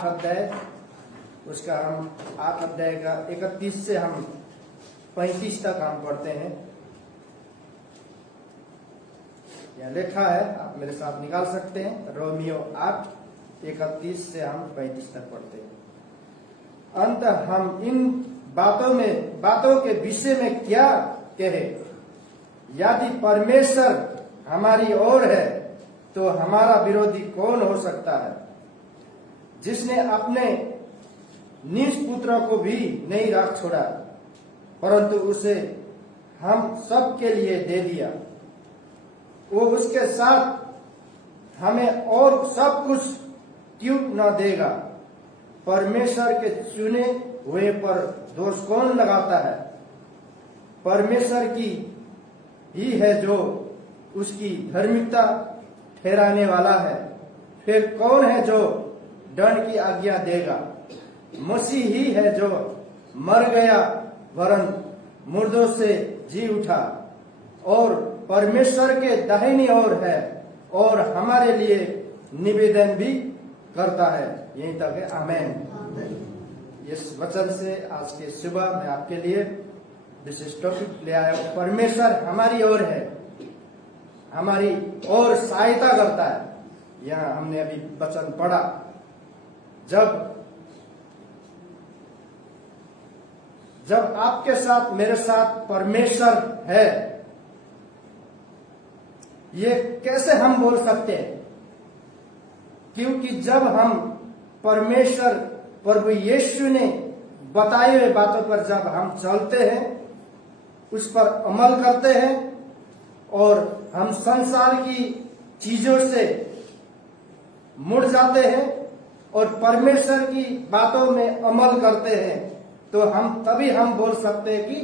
8 अध्याय, उसका हम 8 अध्याय का 31 से हम 35 तक हम पढ़ते हैं। यह लिखा है, आप मेरे साथ निकाल सकते हैं। रोमियो 8 31 से हम 35 तक पढ़ते हैं। अंत हम इन बातों के विषय में क्या कहे? यदि परमेश्वर हमारी ओर है तो हमारा विरोधी कौन हो सकता है? जिसने अपने निज पुत्र को भी नहीं रख छोड़ा, परंतु उसे हम सब के लिए दे दिया, वो उसके साथ हमें और सब कुछ क्यों न देगा? परमेश्वर के चुने हुए पर दोष कौन लगाता है? परमेश्वर की ही है जो उसकी धार्मिकता ठहराने वाला है। फिर कौन है जो दंड की आज्ञा देगा? मसीह ही है जो मर गया वरन मुर्दों से जी उठा और परमेश्वर के दाहिनी ओर है और हमारे लिए निवेदन भी करता है। यहीं तक है। आमेन। इस वचन से आज के सुबह मैं आपके लिए विशेष टॉपिक ले आया हूं। परमेश्वर हमारी ओर है, हमारी ओर सहायता करता है। यहां हमने अभी वचन पढ़ा, जब आपके साथ मेरे साथ परमेश्वर है, ये कैसे हम बोल सकते हैं? क्योंकि जब हम परमेश्वर प्रभु यीशु ने बताए हुए बातों पर जब हम चलते हैं, उस पर अमल करते हैं और हम संसार की चीजों से मुड़ जाते हैं और परमेश्वर की बातों में अमल करते हैं, तो तभी हम बोल सकते हैं कि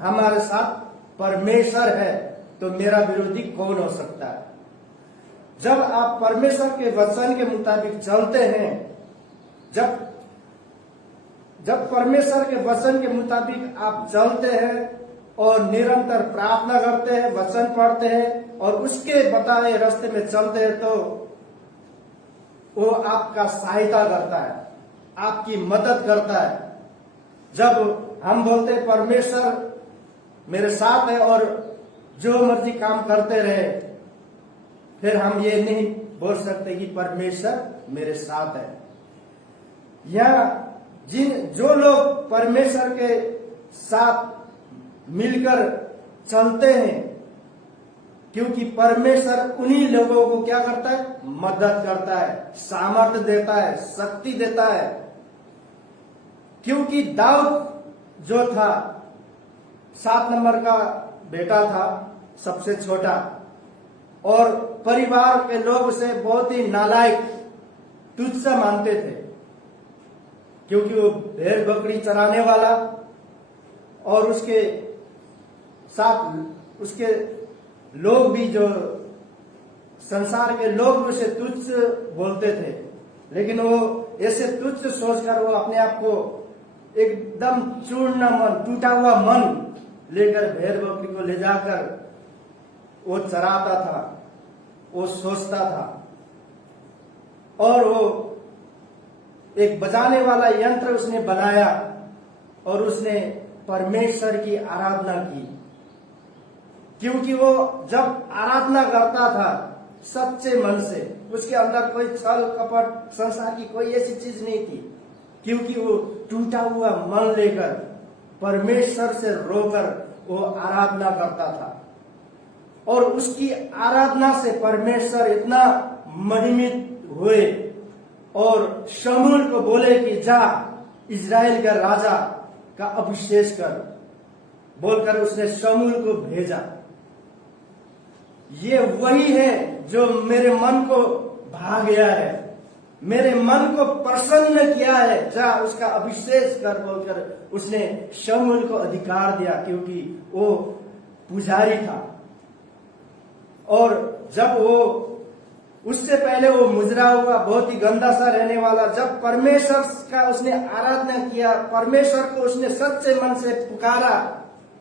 हमारे साथ परमेश्वर है, तो मेरा विरोधी कौन हो सकता है? जब आप परमेश्वर के वचन के मुताबिक चलते हैं, जब परमेश्वर के वचन के मुताबिक आप चलते हैं और निरंतर प्रार्थना करते हैं, वचन पढ़ते हैं और उसके बताए रास्ते में चलते हैं, तो वो आपका सहायता करता है, आपकी मदद करता है। जब हम बोलते हैं परमेश्वर मेरे साथ है और जो मर्जी काम करते रहे, फिर हम ये नहीं बोल सकते कि परमेश्वर मेरे साथ है। या जो लोग परमेश्वर के साथ मिलकर चलते हैं, क्योंकि परमेश्वर उन्हीं लोगों को क्या करता है? मदद करता है, सामर्थ्य देता है, शक्ति देता है। क्योंकि दाऊद जो था 7 नंबर का बेटा था, सबसे छोटा, और परिवार के लोग उसे बहुत ही नालायक, तुच्छ मानते थे, क्योंकि वो भेड़ बकरी चराने वाला, और उसके साथ उसके लोग भी, जो संसार के लोग उसे तुच्छ बोलते थे। लेकिन वो ऐसे तुच्छ सोचकर वो अपने आप को एकदम चूर्ण मन, टूटा हुआ मन लेकर भेड़ बकरी को ले जाकर वो चराता था, वो सोचता था, और वो एक बजाने वाला यंत्र उसने बनाया और उसने परमेश्वर की आराधना की। क्योंकि वो जब आराधना करता था सच्चे मन से, उसके अंदर कोई छल कपट, संसार की कोई ऐसी चीज नहीं थी, क्योंकि वो टूटा हुआ मन लेकर परमेश्वर से रोकर वो आराधना करता था। और उसकी आराधना से परमेश्वर इतना महिमित हुए और शमूएल को बोले कि जा इजराइल का राजा का अभिषेक कर, बोलकर उसने शमूएल को भेजा। ये वही है जो मेरे मन को भा गया है, मेरे मन को प्रसन्न किया है, जा उसका अभिषेक कर, बोलकर उसने शमूएल को अधिकार दिया, क्योंकि वो पुजारी था। और जब वो उससे पहले वो मुजरा हुआ, बहुत ही गंदा सा रहने वाला, जब परमेश्वर का उसने आराधना किया, परमेश्वर को उसने सच्चे मन से पुकारा,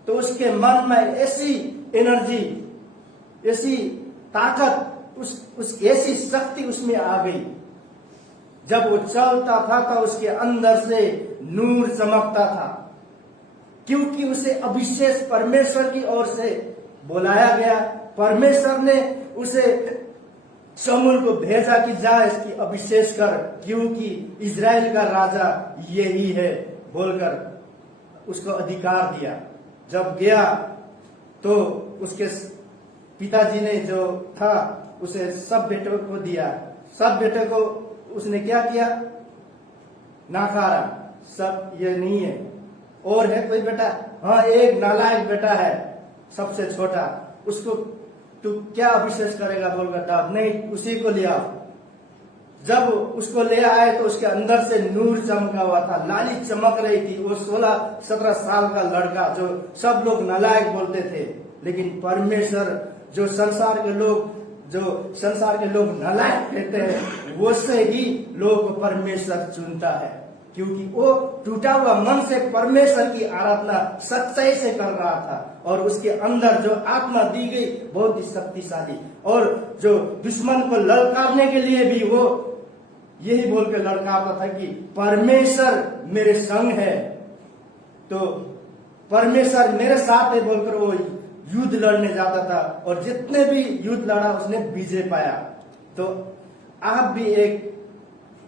तो उसके मन में ऐसी एनर्जी, ऐसी ताकत, उस ऐसी शक्ति उसमें आ गई, जब वो चलता था तो उसके अंदर से नूर चमकता था, क्योंकि उसे अभिषेक परमेश्वर की ओर से बुलाया गया। परमेश्वर ने उसे शमूएल को भेजा कि जा इसकी अभिषेक कर, क्योंकि इजराइल का राजा यही है बोलकर उसको अधिकार दिया। जब गया तो उसके पिताजी ने जो था उसे सब बेटों को दिया। सब बेटों को उसने क्या किया? नाकारा, सब ये नहीं है। और है कोई बेटा? हाँ, एक नालायक बेटा है, सबसे छोटा, उसको तू क्या अभिषेक करेगा बोलकर दाऊद? नहीं, उसी को ले आओ। जब उसको ले आए तो उसके अंदर से नूर चमका हुआ था, लाली चमक रही थी। वो 16-17 साल का लड़का जो सब लोग नालायक बोलते थे, लेकिन परमेश्वर जो संसार के लोग नालायक कहते हैं, वो से ही लोग को परमेश्वर चुनता है, क्योंकि वो टूटा हुआ मन से परमेश्वर की आराधना सच्चाई से कर रहा था। और उसके अंदर जो आत्मा दी गई बहुत ही शक्तिशाली, और जो दुश्मन को ललकारने के लिए भी वो यही बोल के ललकारता था कि परमेश्वर मेरे संग है, तो परमेश्वर मेरे साथ है बोलकर वो युद्ध लड़ने जाता था। और जितने भी युद्ध लड़ा उसने विजय पाया। तो आप भी एक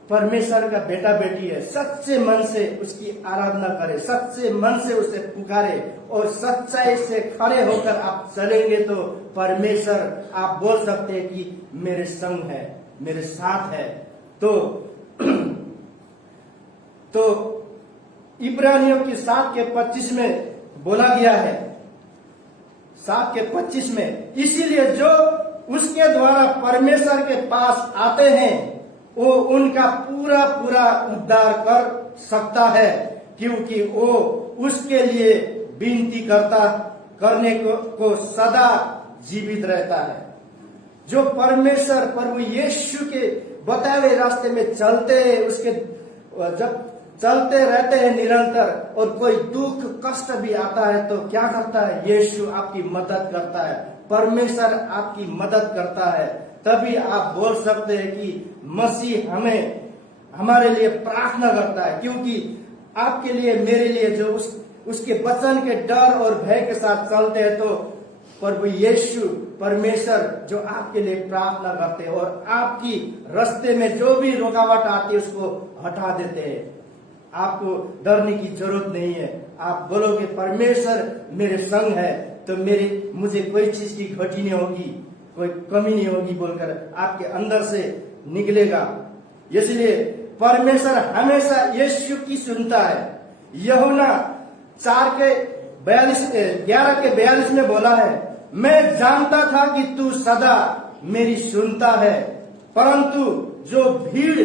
परमेश्वर का बेटा बेटी है, सच्चे मन से उसकी आराधना करें, सच्चे मन से उसे पुकारे और सच्चाई से खड़े होकर आप चलेंगे तो परमेश्वर, आप बोल सकते हैं कि मेरे संग है, मेरे साथ है। तो इब्रानियों की 7:25 में बोला गया है, 7:25 में, इसीलिए जो उसके द्वारा परमेश्वर के पास आते हैं वो उनका पूरा पूरा उद्धार कर सकता है, क्योंकि वो उसके लिए विनती करने को सदा जीवित रहता है। जो परमेश्वर प्रभु यीशु के बताए हुए रास्ते में चलते हैं, उसके जब चलते रहते हैं निरंतर, और कोई दुख कष्ट भी आता है तो क्या करता है? यीशु आपकी मदद करता है, परमेश्वर आपकी मदद करता है। तभी आप बोल सकते हैं कि मसीह हमारे लिए प्रार्थना करता है, क्योंकि आपके लिए, मेरे लिए जो उसके वचन के डर और भय के साथ चलते हैं तो प्रभु यीशु परमेश्वर जो आपके लिए प्रार्थना करते हैं और आपकी रास्ते में जो भी रुकावट आती है उसको हटा देते हैं। आपको डरने की जरूरत नहीं है। आप बोलोगे परमेश्वर मेरे संग है तो मुझे कोई चीज की घटी नहीं होगी, कोई कमी नहीं होगी बोलकर आपके अंदर से निकलेगा। इसलिए परमेश्वर हमेशा यीशु की सुनता है। यूहन्ना 11:42 में बोला है, मैं जानता था कि तू सदा मेरी सुनता है, परंतु जो भीड़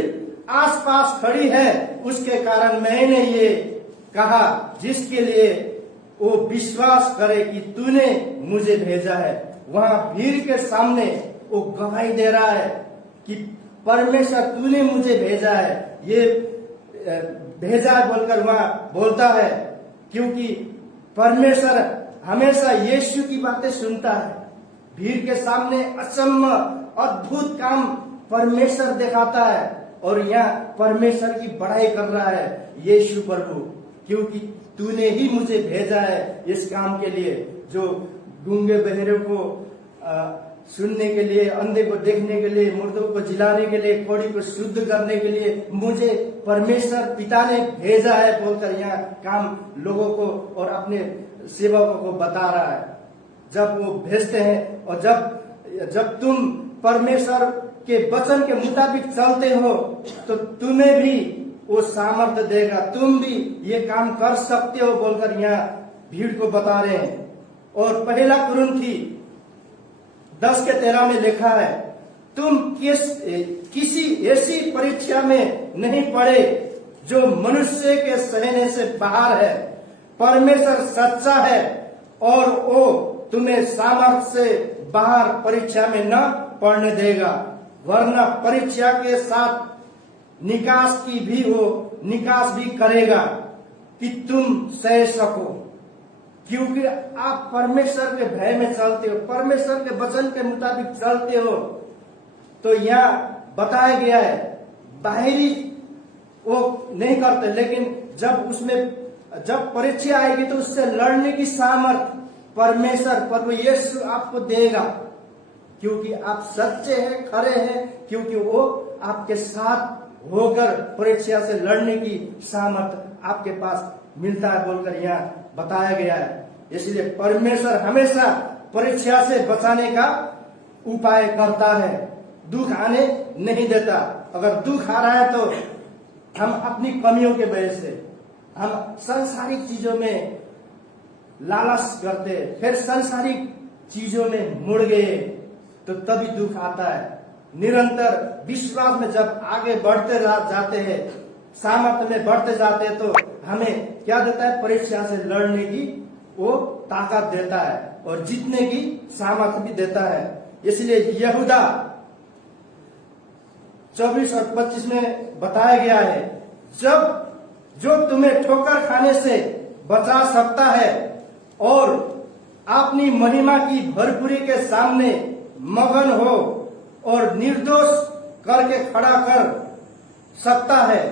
आसपास खड़ी है उसके कारण मैंने ये कहा, जिसके लिए वो विश्वास करे कि तूने मुझे भेजा है। वहां भीड़ के सामने वो गवाही दे रहा है कि परमेश्वर तूने मुझे भेजा है, ये भेजा बोलकर वहां बोलता है, क्योंकि परमेश्वर हमेशा यीशु की बातें सुनता है। भीड़ के सामने अचम्म अद्भुत काम परमेश्वर दिखाता है और यहाँ परमेश्वर की बड़ाई कर रहा है यीशु प्रभु, क्योंकि तूने ही मुझे भेजा है इस काम के लिए, जो गूंगे बहरे को सुनने के लिए, अंधे को देखने के लिए, मुर्दों को जिलाने के लिए, कोढ़ी को शुद्ध करने के लिए मुझे परमेश्वर पिता ने भेजा है बोलकर यहाँ काम लोगों को और अपने सेवकों को बता रहा है। जब वो भेजते हैं और जब तुम परमेश्वर के वचन के मुताबिक चलते हो तो तुम्हें भी वो सामर्थ्य देगा, तुम भी ये काम कर सकते हो बोलकर यहाँ भीड़ को बता रहे हैं। और पहला कुरिन्थी 10:13 में लिखा है, तुम किसी ऐसी परीक्षा में नहीं पड़े जो मनुष्य के सहने से बाहर है। परमेश्वर सच्चा है और वो तुम्हें सामर्थ्य से बाहर परीक्षा में न पड़ने देगा, वरना परीक्षा के साथ निकास भी करेगा कि तुम सह सको। क्योंकि आप परमेश्वर के भय में चलते हो, परमेश्वर के वचन के मुताबिक चलते हो। तो यहाँ बताया गया है बाहरी वो नहीं करते, लेकिन जब परीक्षा आएगी तो उससे लड़ने की सामर्थ्य परमेश्वर प्रभु यीशु आपको देगा, क्योंकि आप सच्चे हैं, खरे हैं, क्योंकि वो आपके साथ होकर परीक्षा से लड़ने की सामर्थ्य आपके पास मिलता है बोलकर यहाँ बताया गया है। इसलिए परमेश्वर हमेशा परीक्षा से बचाने का उपाय करता है, दुख आने नहीं देता। अगर दुख आ रहा है तो हम अपनी कमियों के वजह से हम सांसारिक चीजों में लालच करते, फिर सांसारिक चीजों में मुड़ गए तो तभी दुख आता है। निरंतर विश्वास में जब आगे बढ़ते जाते हैं, सामर्थ्य में बढ़ते जाते हैं, तो हमें क्या देता है? परीक्षा से लड़ने की वो ताकत देता है और जीतने की सामर्थ्य भी देता है। इसलिए यहूदा 24 और 25 में बताया गया है, जब जो तुम्हें ठोकर खाने से बचा सकता है और अपनी महिमा की भरपूरी के सामने मगन हो और निर्दोष करके खड़ा कर सकता है।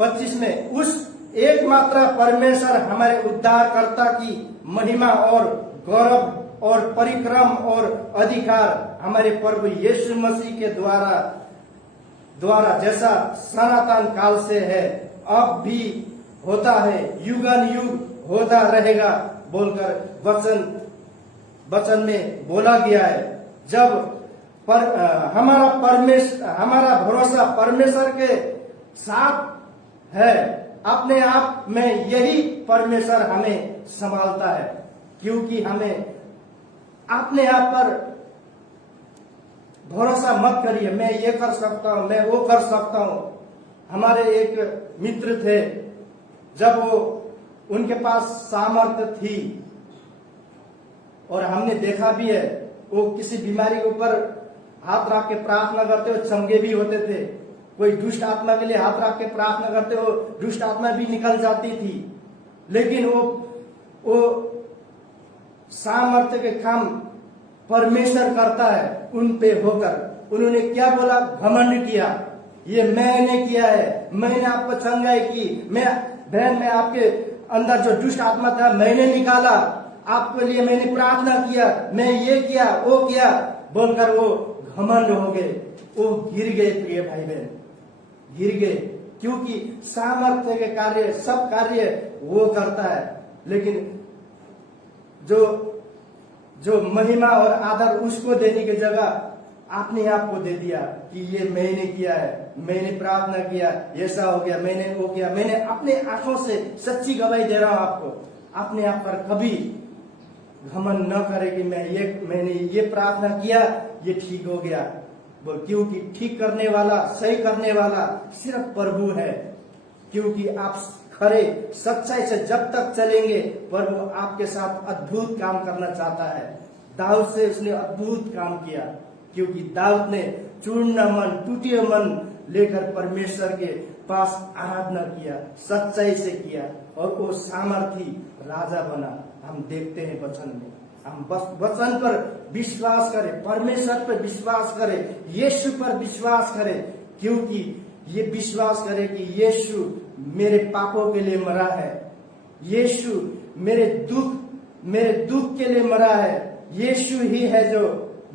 25 में उस एकमात्र परमेश्वर हमारे उद्धारकर्ता की महिमा और गौरव और परिक्रम और अधिकार हमारे प्रभु यीशु मसीह के द्वारा जैसा सनातन काल से है, अब भी होता है, युगन युग होता रहेगा बोलकर वचन में बोला गया है। जब हमारा भरोसा परमेश्वर के साथ है, अपने आप में यही परमेश्वर हमें संभालता है, क्योंकि हमें अपने आप पर भरोसा मत करिए, मैं ये कर सकता हूं, मैं वो कर सकता हूं। हमारे एक मित्र थे, जब वो उनके पास सामर्थ्य थी और हमने देखा भी है, वो किसी बीमारी के ऊपर हाथ रख के प्रार्थना करते हुए चंगे भी होते थे। कोई दुष्ट आत्मा के लिए हाथ रख के प्रार्थना करते हो, दुष्ट आत्मा भी निकल जाती थी। लेकिन वो सामर्थ्य के काम परमेश्वर करता है उन पे होकर। उन्होंने क्या बोला? घमंड किया, ये मैंने किया है, मैंने आपको चंगाई की, मैं आपके अंदर जो दुष्ट आत्मा था मैंने निकाला, आपके लिए मैंने प्रार्थना किया, मैं ये किया वो किया बोलकर वो घमंड हो गए, वो गिर गए। प्रिय भाई बहन, गिर गए, क्योंकि सामर्थ्य के कार्य सब कार्य वो करता है, लेकिन जो महिमा और आदर उसको देने की जगह आपने आप को दे दिया कि ये मैंने किया है, मैंने प्रार्थना किया, ऐसा हो गया, मैंने वो किया। मैंने अपने आंखों से सच्ची गवाही दे रहा हूं आपको, अपने आप पर कभी घमंड न करे कि मैंने ये प्रार्थना किया, ये ठीक हो गया, क्योंकि ठीक करने वाला, सही करने वाला सिर्फ प्रभु है। क्योंकि आप खरे सच्चाई से जब तक चलेंगे, प्रभु आपके साथ अद्भुत काम करना चाहता है। दाऊद से उसने अद्भुत काम किया, क्योंकि दाऊद ने चूर्ण मन, टूटे मन लेकर परमेश्वर के पास आराधना किया, सच्चाई से किया, और वो सामर्थी राजा बना। हम देखते हैं वचन में, हम बस वचन पर विश्वास करें, परमेश्वर पर विश्वास करें, यीशु पर विश्वास करें, क्योंकि ये विश्वास करें कि यीशु मेरे पापों के लिए मरा है, यीशु मेरे दुख के लिए मरा है, यीशु ही है जो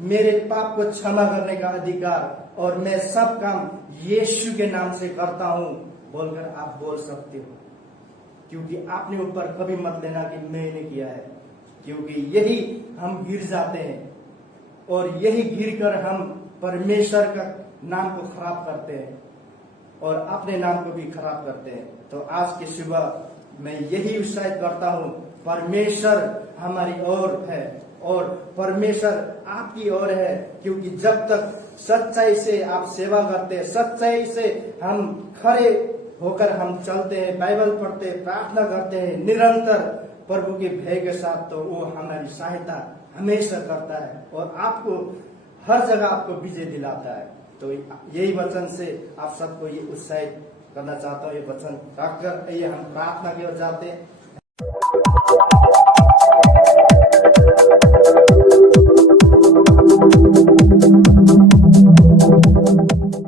मेरे पाप को क्षमा करने का अधिकार, और मैं सब काम यीशु के नाम से करता हूं बोलकर आप बोल सकते हो। क्योंकि आपने ऊपर कभी मत लेना कि मैंने किया है, क्योंकि यही हम गिर जाते हैं और यही गिर कर हम परमेश्वर का नाम को खराब करते हैं और अपने नाम को भी खराब करते हैं। तो आज की सुबह मैं यही उत्साहित करता हूं, परमेश्वर हमारी ओर है और परमेश्वर आपकी ओर है, क्योंकि जब तक सच्चाई से आप सेवा करते हैं, सच्चाई से हम खड़े होकर हम चलते हैं, बाइबल पढ़ते हैं, प्रार्थना करते हैं निरंतर प्रभु के भय के साथ, तो वो हमारी सहायता हमेशा करता है और आपको हर जगह आपको विजय दिलाता है। तो यही वचन से आप सबको ये उत्साहित करना चाहता हूँ। ये वचन रखकर ये हम प्रार्थना की ओर जाते हैं।